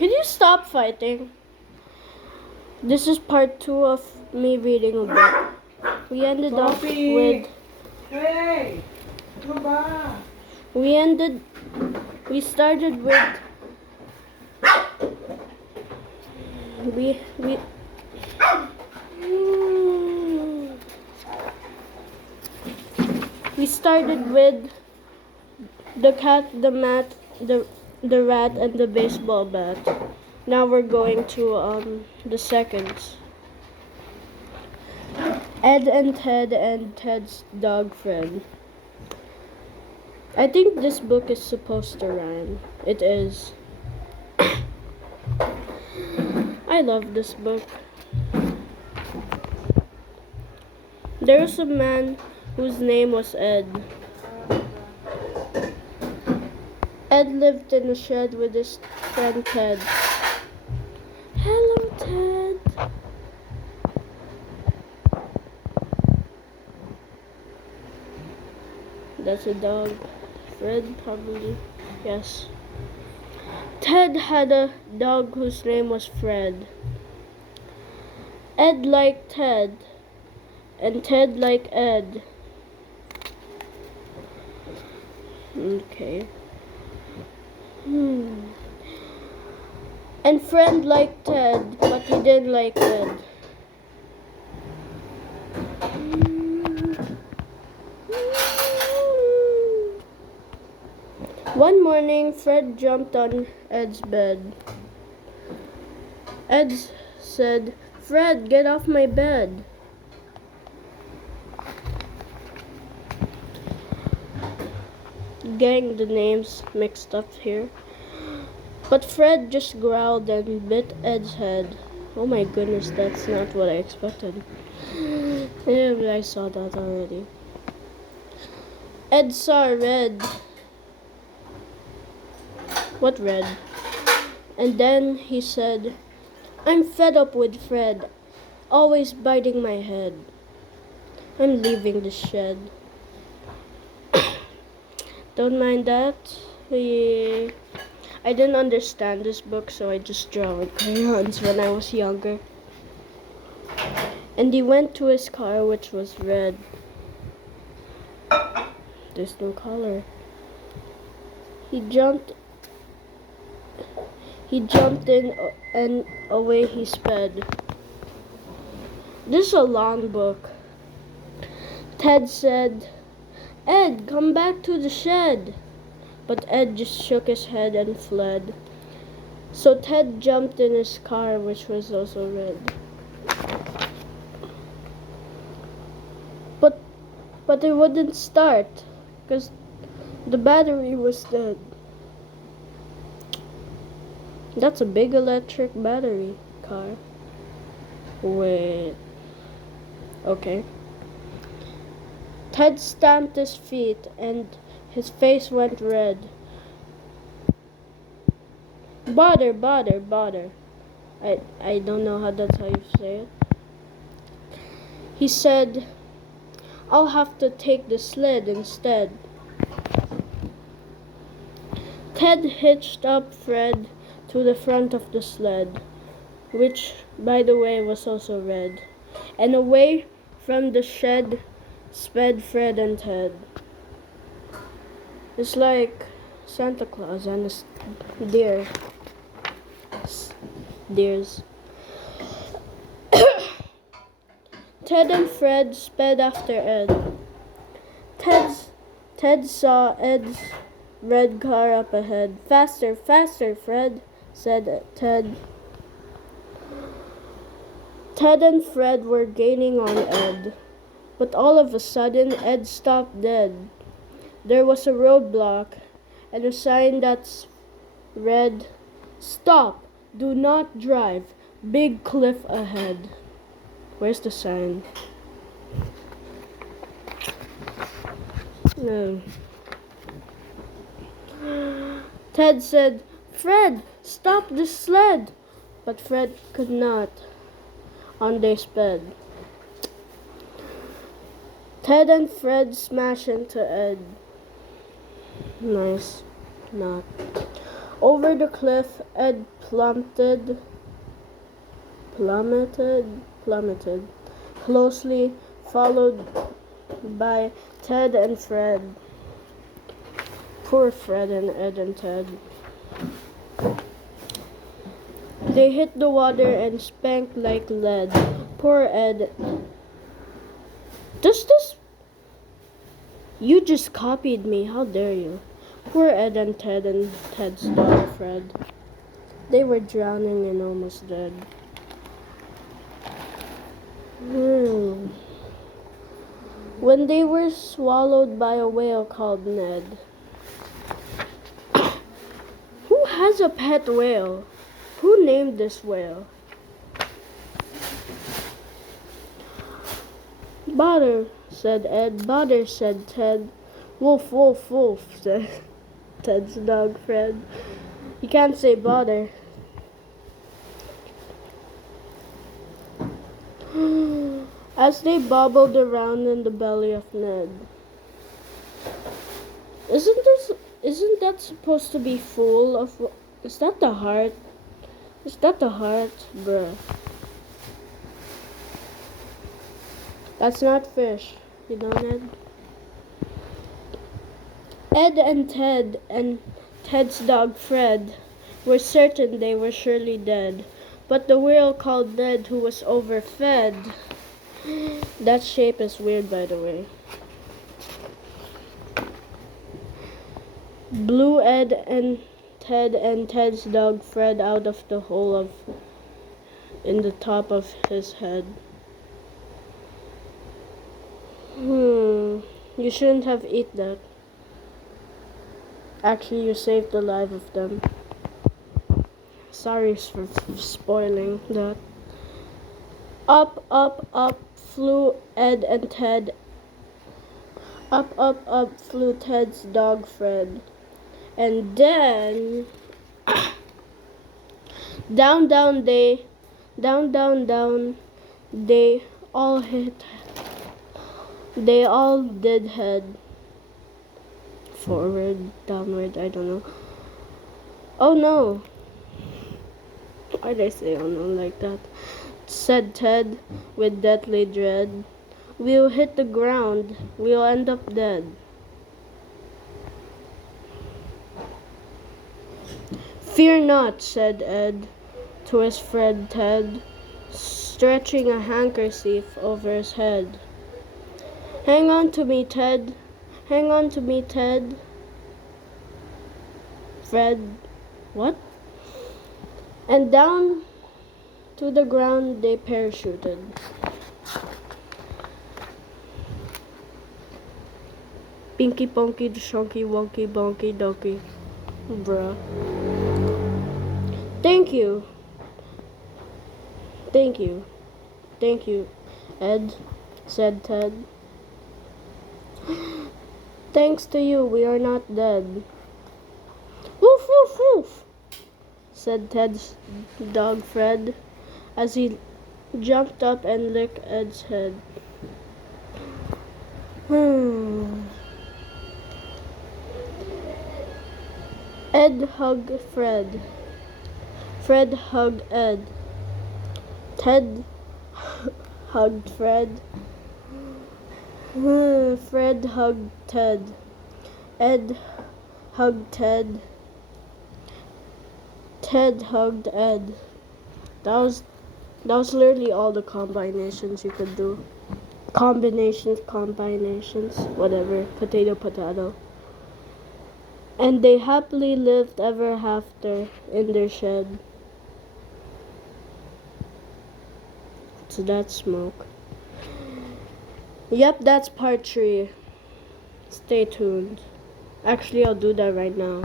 Can you stop fighting? This is part 2 of me reading a book. We ended off with... Hey! Ano ba? We started with... We started with the cat, the mat, the rat, and the baseball bat. Now we're going to the seconds. Ed and Ted's dog friend. I think this book is supposed to rhyme. It is. I love this book. There was a man whose name was Ed. Ed lived in a shed with his friend Ted. Hello, Ted. That's a dog. Fred, probably. Yes. Ted had a dog whose name was Fred. Ed liked Ted, and Ted liked Ed. Okay. And Fred liked Ted, but he didn't like Ed. One morning, Fred jumped on Ed's bed. Ed said, "Fred, get off my bed." Getting the names mixed up here. But Fred just growled and bit Ed's head. Oh my goodness, that's not what I expected. Yeah, I saw that already. Ed saw red. What red? And then he said, "I'm fed up with Fred, always biting my head. I'm leaving the shed." Don't mind that. I didn't understand this book, so I just drew with crayons when I was younger. And he went to his car, which was red. There's no color. He jumped in and away he sped. This is a long book. Ted said, "Ed, come back to the shed." But Ed just shook his head and fled. So Ted jumped in his car, which was also red. But it wouldn't start, because the battery was dead. That's a big electric battery car. Wait. Okay. Ted stamped his feet and his face went red. Bother. I don't know how that's how you say it. He said, "I'll have to take the sled instead." Ted hitched up Fred to the front of the sled, which, by the way, was also red. And away from the shed sped Fred and Ted. It's like Santa Claus and a deer. Deers. Ted and Fred sped after Ed. Ted saw Ed's red car up ahead. "Faster, Fred," said Ted. Ted and Fred were gaining on Ed. But all of a sudden, Ed stopped dead. There was a roadblock and a sign that's read, "Stop! Do not drive. Big cliff ahead." Where's the sign? No. Ted said, "Fred, stop the sled." But Fred could not. On they sped. Ted and Fred smashed into Ed. Nice. Not. Over the cliff, Ed plummeted, closely followed by Ted and Fred. Poor Fred and Ed and Ted. They hit the water and spanked like lead. Poor Ed. Does this... You just copied me, how dare you? Poor Ed and Ted's dog Fred. They were drowning and almost dead. When they were swallowed by a whale called Ned. Who has a pet whale? Who named this whale? Bother, said Ed. Bother, said Ted. Wolf, wolf, wolf, said Ted's dog Fred. You can't say bother. As they bobbled around in the belly of Ned. Isn't that supposed to be full of... Is that the heart? Is that the heart? Bruh. That's not fish. You know, Ned? Ed and Ted's dog Fred were certain they were surely dead. But the whale called Ned, who was overfed... That shape is weird, by the way. Blew Ed and Ted's dog Fred out of the hole in the top of his head. You shouldn't have eaten that. Actually, you saved the life of them. Sorry for spoiling that. Up, up, up flew Ed and Ted. Up, up, up flew Ted's dog Fred. And then... down, down, they all hit. They all did head. Forward, downward, I don't know. Oh no. Why'd I say oh no like that? Said Ted with deathly dread. We'll hit the ground. We'll end up dead. Fear not, said Ed to his friend Ted, stretching a handkerchief over his head. Hang on to me, Ted. Hang on to me, Ted. Fred, what? And down to the ground they parachuted. Pinky, ponky, shonky, wonky, bonky, donkey. Bruh. Thank you. Thank you. Thank you, Ed, said Ted. Thanks to you, we are not dead. Woof, woof, woof, said Ted's dog Fred, as he jumped up and licked Ed's head. Ed hugged Fred. Fred hugged Ed. Ted hugged Fred. Fred hugged Ted. Ed hugged Ted. Ted hugged Ed. That was literally all the combinations you could do. Combinations, whatever. Potato, potato. And they happily lived ever after in their shed. So that's smoke. Yep, that's part 3. Stay tuned. Actually, I'll do that right now.